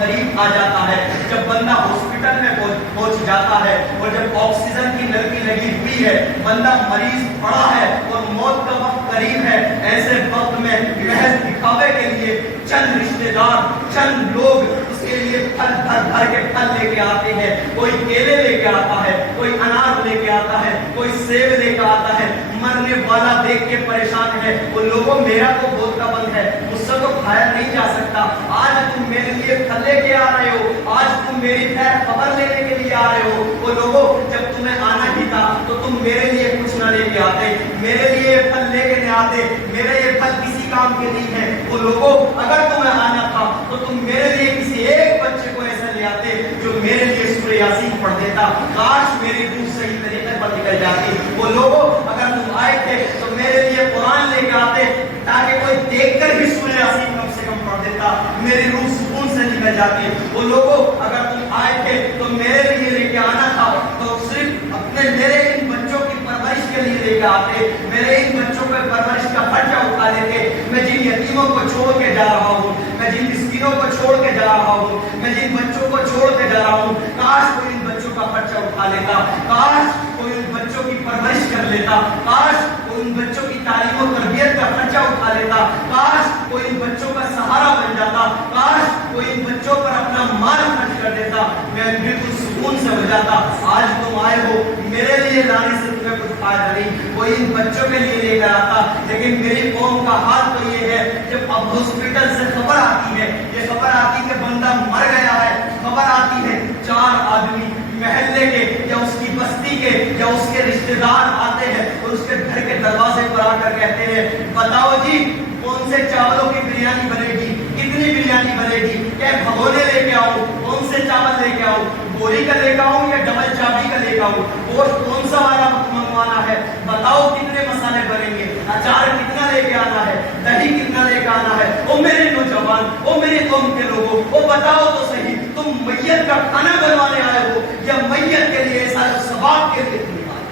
قریب آ جاتا ہے، جب بندہ ہاسپٹل میں پہنچ جاتا ہے اور جب آکسیجن کی نلکی لگی ہوئی ہے، بندہ مریض پڑا ہے اور موت کا وقت قریب ہے، ایسے وقت میں محض دکھاوے کے لیے چند رشتے دار، چند لوگ اس کے لیے پھل بھر کے پھل لے کے آتے ہیں، کوئی کیلے لے کے آتا ہے، کوئی انار لے کے آتا ہے، کوئی سیب لے کے آتا ہے، مرنے والا دیکھ کے پریشان ہے، وہ لوگوں میرا تو بہت کا بند ہے، مجھ سے تو کھایا نہیں جا سکتا، آج تم میرے لیے پھل لے کے آ رہے ہو، آج تم میری خیر خبر لینے کے لیے آ رہے ہو، وہ لوگوں جب تمہیں آنا ہی تھا تو تم میرے لیے کچھ نہ لے کے آتے، میرے لیے پھل لے کے نہیں آتے، میرے یہ پھل کسی کام کے نہیں ہے، وہ لوگوں اگر تمہیں آنا تھا تو تم میرے لیے کسی ایک بچے کو ایسا لے آتے جو میرے لیے سورہ یاسین پڑھ دیتا، کاش میری روح صحیح طریقے پر نکل جاتی، وہ لوگوں اگر تم آئے تھے تو میرے لیے قرآن لے کے آتے تاکہ کوئی دیکھ کر بھی سورہ یاسین کم سے کم پڑھ دیتا، میری روح سکون سے نکل جاتی، وہ لوگوں اگر تم آئے تھے تو میرے لیے لے کے آنا تھا تو صرف اپنے میرے ان بچوں کی پرورش کے لیے لے کے آتے، میرے ان بچوں پہ پرورش کا خرچہ اٹھا لیتے، میں جن یتیموں کو چھوڑ کے جا رہا ہوں، میں جن مسکینوں کو چھوڑ کے جا رہا ہوں، میں جن بچوں کو چھوڑ کے جا رہا ہوں، کاش کوئی ان بچوں کا خرچہ اٹھا لیتا، کاش کوئی ان بچوں کی پرورش کر لیتا، کاش کوئی ان بچوں کی تعلیم و تربیت کا خرچہ اٹھا لیتا، کاش کوئی ان بچوں کا سہارا بن جاتا، کاش کوئی ان بچوں پر اپنا مال خرچ کر دیتا، میں بالکل سکون سے ہو جاتا، آج تم آئے ہو میرے لیے لانے سے تمہیں کچھ فائدہ نہیں، کوئی ان بچوں کے لیے لے کر آتا، لیکن میری قوم کا حال تو یہ ہے جب اب ہاسپٹل سے خبر آتی ہے، یہ خبر آتی کہ بندہ مر گیا ہے، خبر آتی ہے 4 آدمی محلے کے یا اس کی بستی کے یا اس کے رشتہ دار آتے ہیں اور اس کے گھر کے دروازے پر آ کر کہتے ہیں بتاؤ جی کون سے چاولوں کی بریانی بنے گی، کتنی بریانی بنے گی، کیا بھگونے لے کے آؤں، کون سے چاول لے کے آؤں، بوری کا لے کے آؤں یا ڈبل چابی کا لے کے آؤں، گوشت کون سا والا منگوانا ہے، بتاؤ کتنے مسالے بنیں گے، اچار کتنا لے کے آنا ہے، دہی کتنا لے کے آنا ہے، او میرے نوجوان، او میری قوم کے لوگوں، او بتاؤ تو صحیح تم میت کا کھانا بنوانے آئے ہو یا میت کے لیے ایسا ثواب کے لیے تم آئے،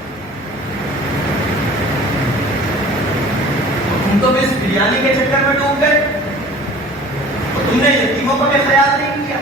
تم تو اس بریانی کے چکر میں ڈوب گئے، تم نے یتیموں کا بھی خیال نہیں کیا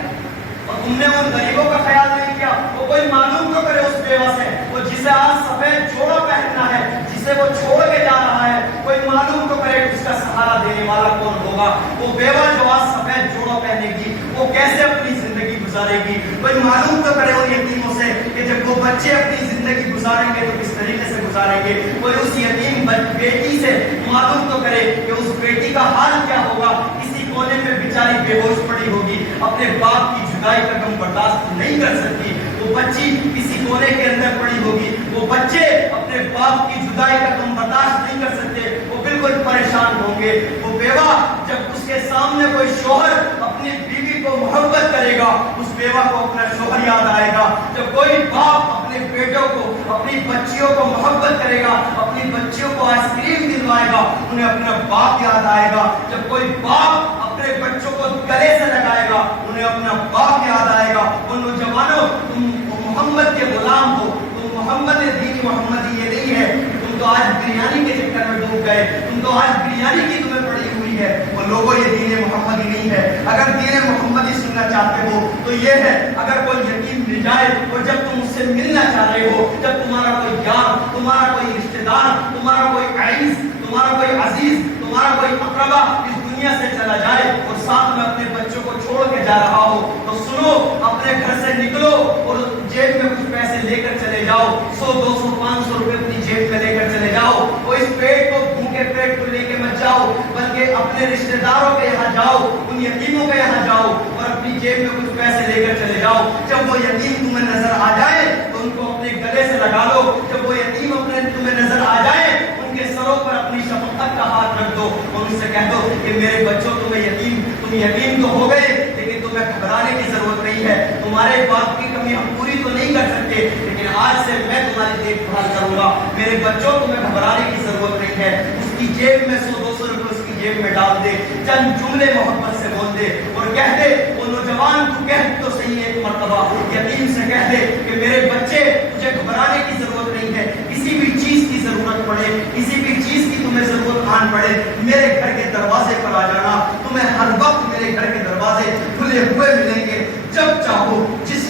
اور تم نے ان غریبوں کا خیال نہیں کیا، وہ کوئی معلوم تو کرے اس بیوہ سے، وہ جسے آج سفید جوڑا پہننا ہے، جسے وہ چھوڑ کے جا رہا ہے، کوئی معلوم تو کرے اس کا سہارا دینے والا کون ہوگا، وہ بیوہ جو آج سفید جوڑا پہنے گی وہ کیسے اپنی زندگی گزارے گی، کوئی معلوم تو کرے ان یتیموں سے کہ جب وہ بچے اپنی زندگی گزاریں گے تو کس طریقے سے گزاریں گے، کوئی اس یتیم بیٹی سے معلوم تو کرے کہ اس بیٹی کا حال کیا ہوگا، کسی کونے میں بیچاری بے ہوش پڑی ہوگی، اپنے باپ کی جدائی کا غم برداشت نہیں کر سکتی، وہ بچی کسی کونے کے اندر پڑی ہوگی، وہ بچے اپنے باپ کی جدائی کا غم برداشت نہیں کر سکتے، وہ بالکل پریشان ہوں گے، وہ بیوہ جب اس کے سامنے کوئی شوہر اپنی بیوی کو محبت کرے گا اس بیوہ کو اپنا شوہر یاد آئے گا، جب کوئی باپ اپنے بیٹوں کو اپنی بچیوں کو محبت کرے گا، اپنی بچیوں کو آئس کریم دلوائے گا، انہیں اپنا باپ یاد آئے گا، جب کوئی باپ اپنے بچوں کو گلے سے لگائے گا انہیں اپنا باپ یاد آئے گا، اور نوجوانوں تم محمد کے غلام ہو، تم محمد دین محمدی یہ نہیں ہے، تم تو آج بریانی کے چکر میں ڈوب گئے، تم تو آج بریانی کی تمہیں پڑی ہوئی ہے، وہ لوگوں یہ دین محمدی نہیں ہے، اگر دین محمدی سننا چاہتے ہو تو یہ ہے اگر کوئی یتیم مل جائے اور جب تم اس سے ملنا چاہ رہے ہو، جب تمہارا کوئی یار، تمہارا کوئی رشتہ دار، تمہارا کوئی عزیز، تمہارا کوئی عزیز، تمہارا کوئی اقربا اس دنیا سے چلا جائے اور ساتھ میں اپنے بچوں کو چھوڑ کے جا رہا ہو تو سنو اپنے گھر سے نکلو اور جیب میں کچھ پیسے لے کر چلے جاؤ، 100 200 500 روپے اپنی جیب میں لے کر چلے جاؤ، اور اس پیٹ کو بھوکے پیٹ کو لے کے مت جاؤ بلکہ اپنے رشتہ داروں کے یہاں جاؤ، ان یتیموں کے یہاں جاؤ اور اپنی جیب میں کچھ پیسے لے کر چلے جاؤ، جب وہ یتیم تمہیں نظر آ جائے تو ان کو اپنے گلے سے لگا لو، جب وہ یتیم اپنے تمہیں نظر آ جائے ان کے سروں پر اپنی شفقت کا ہاتھ رکھ دو اور ان سے کہہ دو کہ میرے بچوں تم یتیم تو ہو گئے لیکن تمہیں گھبرانے کی ضرورت نہیں ہے، تمہارے باپ کی کمی ہم پوری تو نہیں کر سکتے لیکن آج سے میں تمہاری دیکھ بھال کروں گا، میرے بچوں تمہیں گھبرانے کی ضرورت نہیں ہے، اس کی جیب میں 100 200 روپے اس کی جیب میں ڈال دے، چند جملے محبت سے بول دے اور کہہ دے وہ نوجوان تو کہہ تو صحیح ایک مرتبہ یتیم سے کہہ دے کہ میرے بچے تجھے گھبرانے کی ضرورت نہیں ہے، کسی بھی چیز کی ضرورت پڑے، کسی بھی چیز کی تمہیں ضرورت آن پڑے میرے گھر کے دروازے پر آ جانا، تمہیں ہر وقت میرے گھر کے دروازے کھلے ہوئے ملیں گے، چاہو، جس